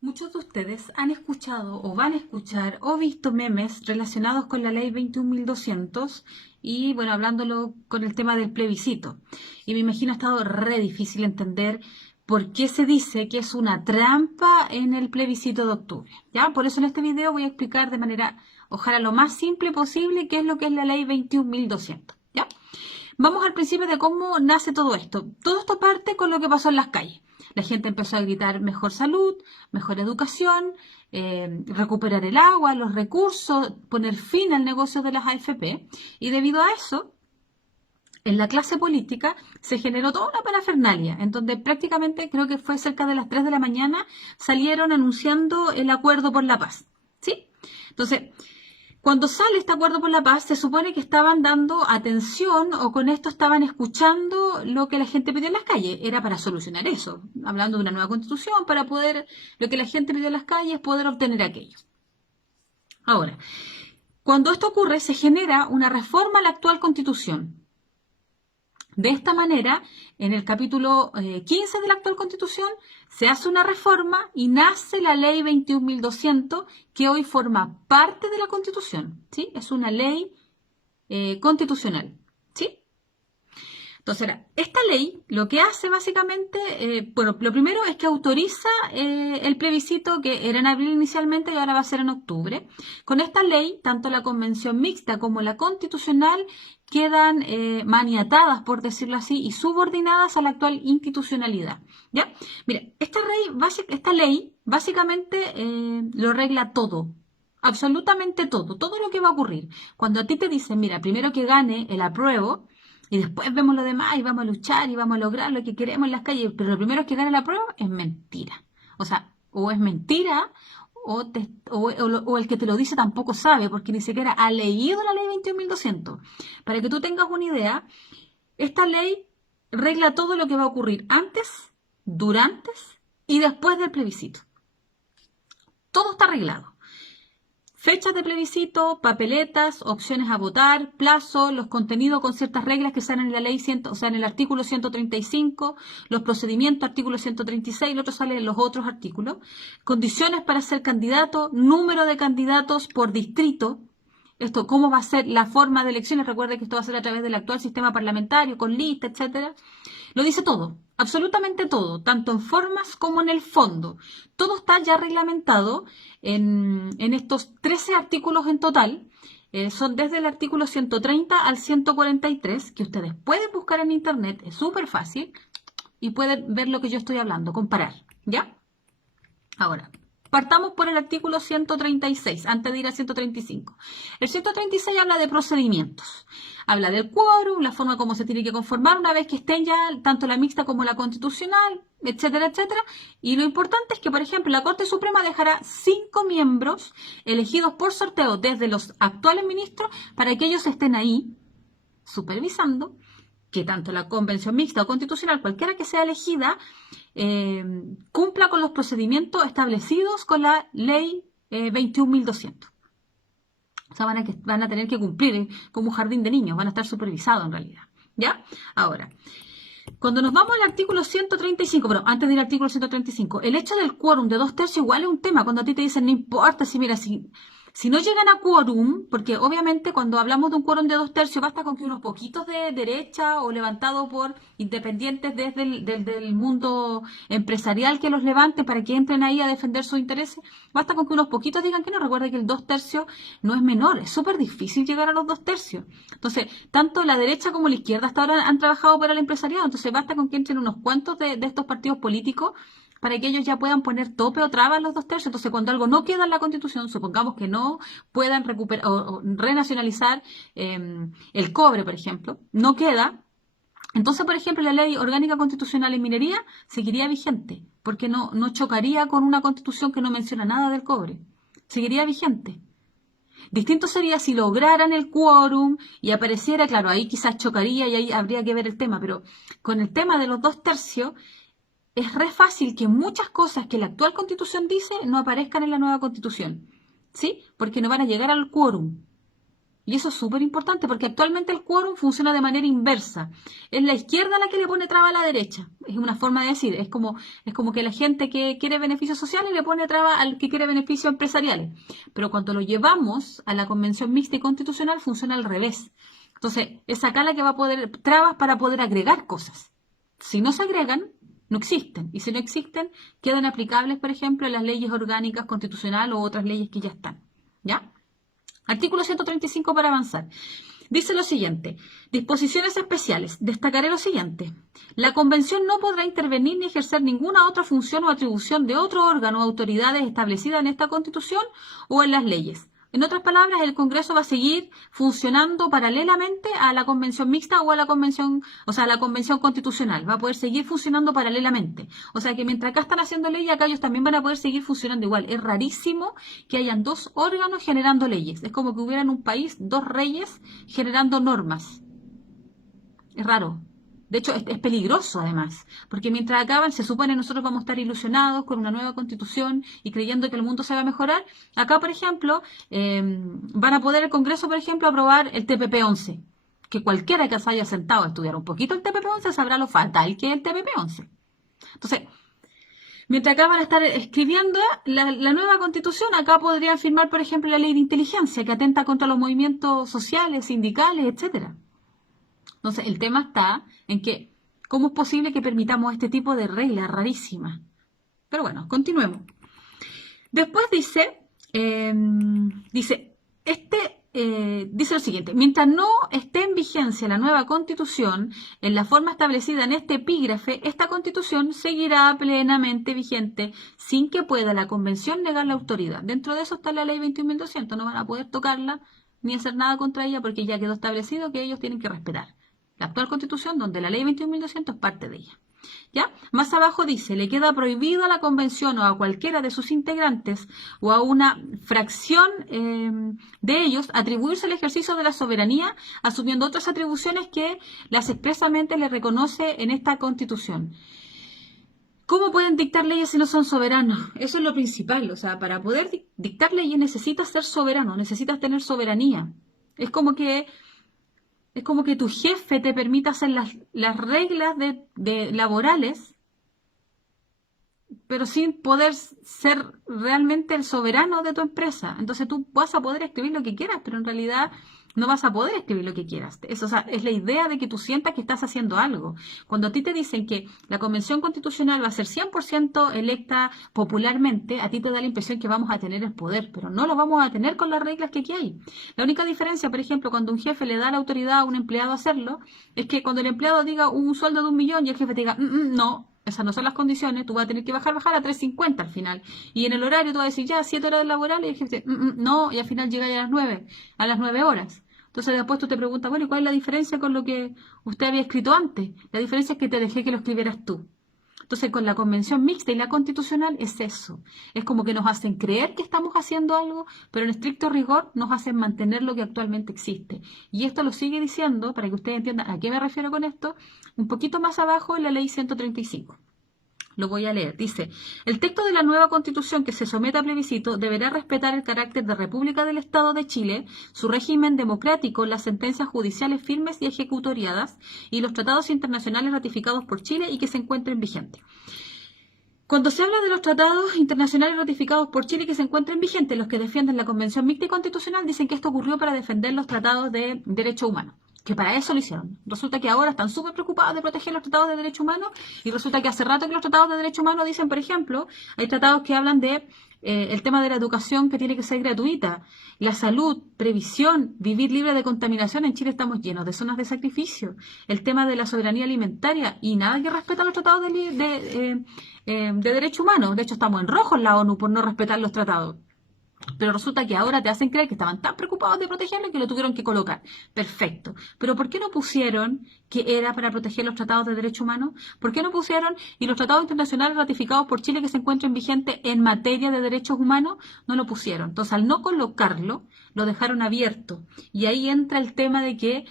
Muchos de ustedes han escuchado o van a escuchar o visto memes relacionados con la ley 21.200 y bueno, hablándolo con el tema del plebiscito. Y me imagino ha estado re difícil entender por qué se dice que es una trampa en el plebiscito de octubre. ¿Ya? Por eso en este video voy a explicar de manera, ojalá lo más simple posible, qué es lo que es la ley 21.200. ¿Ya? Vamos al principio de cómo nace todo esto. Todo esto parte con lo que pasó en las calles. La gente empezó a gritar mejor salud, mejor educación, recuperar el agua, los recursos, poner fin al negocio de las AFP. Y debido a eso, en la clase política se generó toda una parafernalia, en donde prácticamente creo que fue cerca de las 3 de la mañana, salieron anunciando el acuerdo por la paz. ¿Sí? Entonces, cuando sale este acuerdo por la paz, se supone que estaban dando atención o con esto estaban escuchando lo que la gente pidió en las calles. Era para solucionar eso, hablando de una nueva constitución, para poder, lo que la gente pidió en las calles, poder obtener aquello. Ahora, cuando esto ocurre, se genera una reforma a la actual constitución. De esta manera, en el capítulo 15 de la actual Constitución, se hace una reforma y nace la ley 21.200, que hoy forma parte de la Constitución. ¿Sí? Es una ley constitucional. ¿Sí? Entonces, esta ley lo que hace básicamente, bueno, lo primero es que autoriza el plebiscito que era en abril inicialmente y ahora va a ser en octubre. Con esta ley, tanto la convención mixta como la constitucional quedan maniatadas, por decirlo así, y subordinadas a la actual institucionalidad. ¿Ya? Mira, esta ley básicamente lo regla todo. Absolutamente todo, todo lo que va a ocurrir. Cuando a ti te dicen, mira, primero que gane el apruebo, y después vemos lo demás y vamos a luchar y vamos a lograr lo que queremos en las calles. Pero lo primero es que gane la prueba es mentira. O sea, o es mentira o el que te lo dice tampoco sabe porque ni siquiera ha leído la ley 21.200. Para que tú tengas una idea, esta ley regla todo lo que va a ocurrir antes, durante y después del plebiscito. Todo está arreglado. Fechas de plebiscito, papeletas, opciones a votar, plazo, los contenidos con ciertas reglas que salen en la ley, o sea, en el artículo 135, los procedimientos, artículo 136, el otro sale en los otros artículos, condiciones para ser candidato, número de candidatos por distrito, esto, cómo va a ser la forma de elecciones, recuerde que esto va a ser a través del actual sistema parlamentario, con lista, etcétera. Lo dice todo, absolutamente todo, tanto en formas como en el fondo. Todo está ya reglamentado en estos 13 artículos en total. Son desde el artículo 130 al 143, que ustedes pueden buscar en internet, es súper fácil, y pueden ver lo que yo estoy hablando, comparar, ¿ya? Ahora, partamos por el artículo 136, antes de ir al 135. El 136 habla de procedimientos. Habla del quórum, la forma como se tiene que conformar una vez que estén ya tanto la mixta como la constitucional, etcétera, etcétera. Y lo importante es que, por ejemplo, la Corte Suprema dejará 5 miembros elegidos por sorteo desde los actuales ministros para que ellos estén ahí supervisando que tanto la convención mixta o constitucional, cualquiera que sea elegida, cumpla con los procedimientos establecidos con la ley 21.200. O sea, van a tener que cumplir como un jardín de niños, van a estar supervisados en realidad. ¿Ya? Ahora, cuando nos vamos al artículo 135, pero antes del artículo 135, el hecho del quórum de 2/3 igual es un tema. Cuando a ti te dicen, no importa si, mira, si no llegan a quórum, porque obviamente cuando hablamos de un quórum de 2/3 basta con que unos poquitos de derecha o levantado por independientes desde del mundo empresarial que los levanten para que entren ahí a defender sus intereses, basta con que unos poquitos digan que no. Recuerda que el 2/3 no es menor, es súper difícil llegar a los 2/3. Entonces, tanto la derecha como la izquierda hasta ahora han trabajado para el empresariado, entonces basta con que entren unos cuantos de estos partidos políticos para que ellos ya puedan poner tope o traba a los 2/3. Entonces, cuando algo no queda en la Constitución, supongamos que no puedan recuperar o renacionalizar el cobre, por ejemplo, no queda. Entonces, por ejemplo, la ley orgánica constitucional en minería seguiría vigente, porque no chocaría con una constitución que no menciona nada del cobre. Seguiría vigente. Distinto sería si lograran el quórum y apareciera, claro, ahí quizás chocaría y ahí habría que ver el tema, pero con el tema de los 2/3 es re fácil que muchas cosas que la actual constitución dice no aparezcan en la nueva constitución, ¿sí? Porque no van a llegar al quórum. Y eso es súper importante porque actualmente el quórum funciona de manera inversa. Es la izquierda la que le pone traba a la derecha. Es una forma de decir. Es como que la gente que quiere beneficios sociales le pone traba al que quiere beneficios empresariales. Pero cuando lo llevamos a la convención mixta y constitucional funciona al revés. Entonces, es acá la que va a poder trabas para poder agregar cosas. Si no se agregan, no existen. Y si no existen, quedan aplicables, por ejemplo, las leyes orgánicas constitucionales o otras leyes que ya están. ¿Ya? Artículo 135 para avanzar. Dice lo siguiente. Disposiciones especiales. Destacaré lo siguiente. La Convención no podrá intervenir ni ejercer ninguna otra función o atribución de otro órgano o autoridades establecida en esta Constitución o en las leyes. En otras palabras, el Congreso va a seguir funcionando paralelamente a la Convención Mixta o a la Convención, a la Convención Constitucional. Va a poder seguir funcionando paralelamente. O sea que mientras acá están haciendo leyes, acá ellos también van a poder seguir funcionando igual. Es rarísimo que hayan dos órganos generando leyes. Es como que hubiera en un país dos reyes generando normas. Es raro. De hecho, es peligroso además, porque mientras acaban, se supone nosotros vamos a estar ilusionados con una nueva constitución y creyendo que el mundo se va a mejorar. Acá, por ejemplo, van a poder el Congreso, por ejemplo, aprobar el TPP-11, que cualquiera que se haya sentado a estudiar un poquito el TPP-11 sabrá lo fatal que es el TPP-11. Entonces, mientras acá van a estar escribiendo la nueva constitución, acá podrían firmar, por ejemplo, la ley de inteligencia, que atenta contra los movimientos sociales, sindicales, etcétera. Entonces, el tema está en que, ¿cómo es posible que permitamos este tipo de reglas rarísimas? Pero bueno, continuemos. Después dice lo siguiente. Mientras no esté en vigencia la nueva Constitución, en la forma establecida en este epígrafe, esta Constitución seguirá plenamente vigente sin que pueda la Convención negar la autoridad. Dentro de eso está la Ley 21.200. No van a poder tocarla ni hacer nada contra ella porque ya quedó establecido que ellos tienen que respetar la actual Constitución, donde la Ley 21.200 es parte de ella. ¿Ya? Más abajo dice, le queda prohibido a la Convención o a cualquiera de sus integrantes o a una fracción de ellos atribuirse el ejercicio de la soberanía asumiendo otras atribuciones que las expresamente le reconoce en esta Constitución. ¿Cómo pueden dictar leyes si no son soberanos? Eso es lo principal. O sea, para poder dictar leyes necesitas ser soberano, necesitas tener soberanía. Es como que tu jefe te permita hacer las reglas de laborales, pero sin poder ser realmente el soberano de tu empresa. Entonces tú vas a poder escribir lo que quieras, pero en realidad no vas a poder escribir lo que quieras. Eso, es la idea de que tú sientas que estás haciendo algo. Cuando a ti te dicen que la Convención Constitucional va a ser 100% electa popularmente, a ti te da la impresión que vamos a tener el poder, pero no lo vamos a tener con las reglas que aquí hay. La única diferencia, por ejemplo, cuando un jefe le da la autoridad a un empleado a hacerlo, es que cuando el empleado diga un sueldo de 1 millón y el jefe te diga, no, esas no son las condiciones, tú vas a tener que bajar a 3.50 al final. Y en el horario tú vas a decir, ya, 7 horas laborales, y el jefe dice, no, y al final llega ya a las 9 horas. Entonces después tú te preguntas, bueno, ¿y cuál es la diferencia con lo que usted había escrito antes? La diferencia es que te dejé que lo escribieras tú. Entonces con la Convención Mixta y la Constitucional es eso. Es como que nos hacen creer que estamos haciendo algo, pero en estricto rigor nos hacen mantener lo que actualmente existe. Y esto lo sigue diciendo, para que ustedes entiendan a qué me refiero con esto, un poquito más abajo en la Ley 135. Lo voy a leer. Dice, el texto de la nueva Constitución que se someta a plebiscito deberá respetar el carácter de República del Estado de Chile, su régimen democrático, las sentencias judiciales firmes y ejecutoriadas y los tratados internacionales ratificados por Chile y que se encuentren vigentes. Cuando se habla de los tratados internacionales ratificados por Chile que se encuentren vigentes, los que defienden la Convención Mixta y Constitucional dicen que esto ocurrió para defender los tratados de derechos humanos. Que para eso lo hicieron. Resulta que ahora están súper preocupados de proteger los tratados de derechos humanos y resulta que hace rato que los tratados de derechos humanos dicen, por ejemplo, hay tratados que hablan de el tema de la educación que tiene que ser gratuita, la salud, previsión, vivir libre de contaminación. En Chile estamos llenos de zonas de sacrificio, el tema de la soberanía alimentaria y nada que respeta los tratados de derechos humanos. De hecho, estamos en rojo en la ONU por no respetar los tratados. Pero resulta que ahora te hacen creer que estaban tan preocupados de protegerlo que lo tuvieron que colocar. Perfecto. Pero ¿por qué no pusieron que era para proteger los tratados de derechos humanos? ¿Por qué no pusieron y los tratados internacionales ratificados por Chile que se encuentren vigentes en materia de derechos humanos? No lo pusieron. Entonces, al no colocarlo, lo dejaron abierto. Y ahí entra el tema de que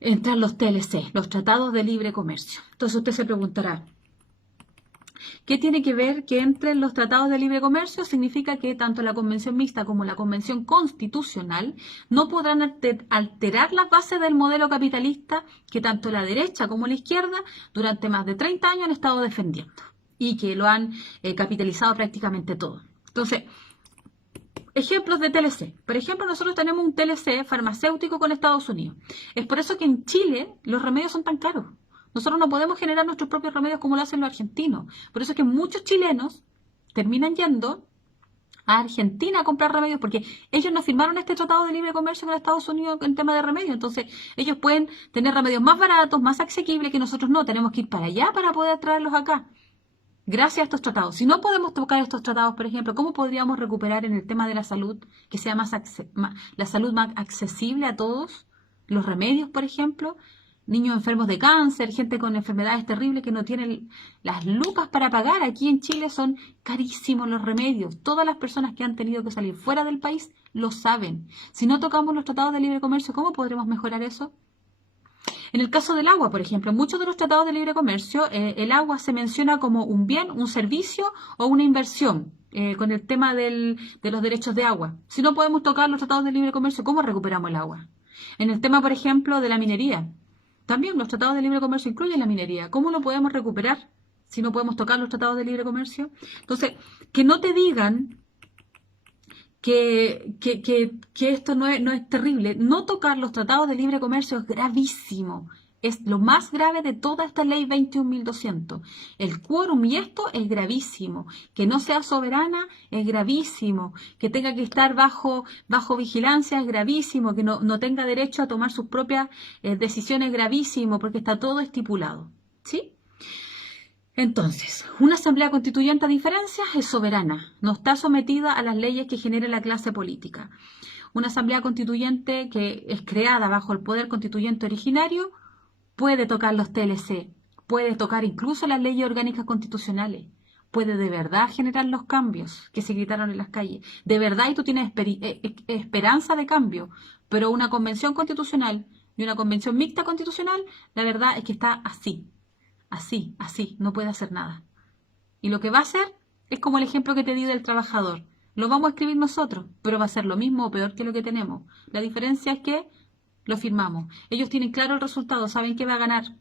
entran los TLC, los tratados de libre comercio. Entonces usted se preguntará, ¿Qué tiene que ver que entren los tratados de libre comercio? Significa que tanto la Convención Mixta como la Convención Constitucional no podrán alterar las bases del modelo capitalista que tanto la derecha como la izquierda durante más de 30 años han estado defendiendo y que lo han capitalizado prácticamente todo. Entonces, ejemplos de TLC. Por ejemplo, nosotros tenemos un TLC farmacéutico con Estados Unidos. Es por eso que en Chile los remedios son tan caros. Nosotros no podemos generar nuestros propios remedios como lo hacen los argentinos. Por eso es que muchos chilenos terminan yendo a Argentina a comprar remedios porque ellos no firmaron este tratado de libre comercio con Estados Unidos en tema de remedios. Entonces, ellos pueden tener remedios más baratos, más asequibles que nosotros no. Tenemos que ir para allá para poder traerlos acá. Gracias a estos tratados. Si no podemos tocar estos tratados, por ejemplo, ¿cómo podríamos recuperar en el tema de la salud, que sea la salud más accesible a todos? Los remedios, por ejemplo, niños enfermos de cáncer, gente con enfermedades terribles que no tienen las lucas para pagar. Aquí en Chile son carísimos los remedios. Todas las personas que han tenido que salir fuera del país lo saben. Si no tocamos los tratados de libre comercio, ¿cómo podremos mejorar eso? En el caso del agua, por ejemplo, en muchos de los tratados de libre comercio, el agua se menciona como un bien, un servicio o una inversión, con el tema de los derechos de agua. Si no podemos tocar los tratados de libre comercio, ¿cómo recuperamos el agua? En el tema, por ejemplo, de la minería, también los tratados de libre comercio incluyen la minería. ¿Cómo lo podemos recuperar si no podemos tocar los tratados de libre comercio? Entonces, que no te digan que esto no es terrible. No tocar los tratados de libre comercio es gravísimo. Es lo más grave de toda esta ley 21.200. El quórum y esto es gravísimo. Que no sea soberana es gravísimo. Que tenga que estar bajo vigilancia es gravísimo. Que no tenga derecho a tomar sus propias decisiones es gravísimo, porque está todo estipulado. ¿Sí? Entonces, una asamblea constituyente, a diferencia, es soberana, no está sometida a las leyes que genere la clase política. Una asamblea constituyente que es creada bajo el poder constituyente originario puede tocar los TLC, puede tocar incluso las leyes orgánicas constitucionales, puede de verdad generar los cambios que se gritaron en las calles. De verdad, y tú tienes esperanza de cambio, pero una convención constitucional y una convención mixta constitucional, la verdad es que está así. Así, no puede hacer nada. Y lo que va a hacer es como el ejemplo que te di del trabajador. Lo vamos a escribir nosotros, pero va a ser lo mismo o peor que lo que tenemos. La diferencia es que lo firmamos. Ellos tienen claro el resultado, saben que va a ganar.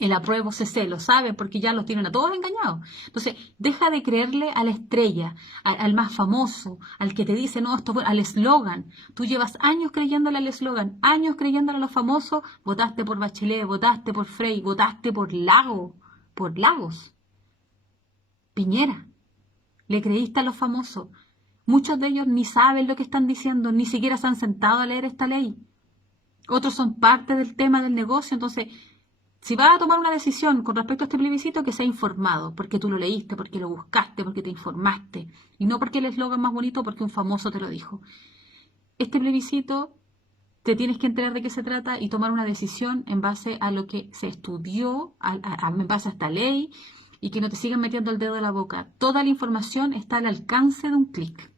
El apruebo CC, lo saben porque ya los tienen a todos engañados. Entonces, deja de creerle a la estrella, al más famoso, al que te dice, no, esto al eslogan. Tú llevas años creyéndole al eslogan, años creyéndole a los famosos. Votaste por Bachelet, votaste por Frey, votaste por Lagos, Piñera. Le creíste a los famosos. Muchos de ellos ni saben lo que están diciendo, ni siquiera se han sentado a leer esta ley. Otros son parte del tema del negocio, entonces... Si vas a tomar una decisión con respecto a este plebiscito, que sea informado, porque tú lo leíste, porque lo buscaste, porque te informaste, y no porque el eslogan más bonito, porque un famoso te lo dijo. Este plebiscito te tienes que enterar de qué se trata y tomar una decisión en base a lo que se estudió, en base a esta ley, y que no te sigan metiendo el dedo en la boca. Toda la información está al alcance de un clic.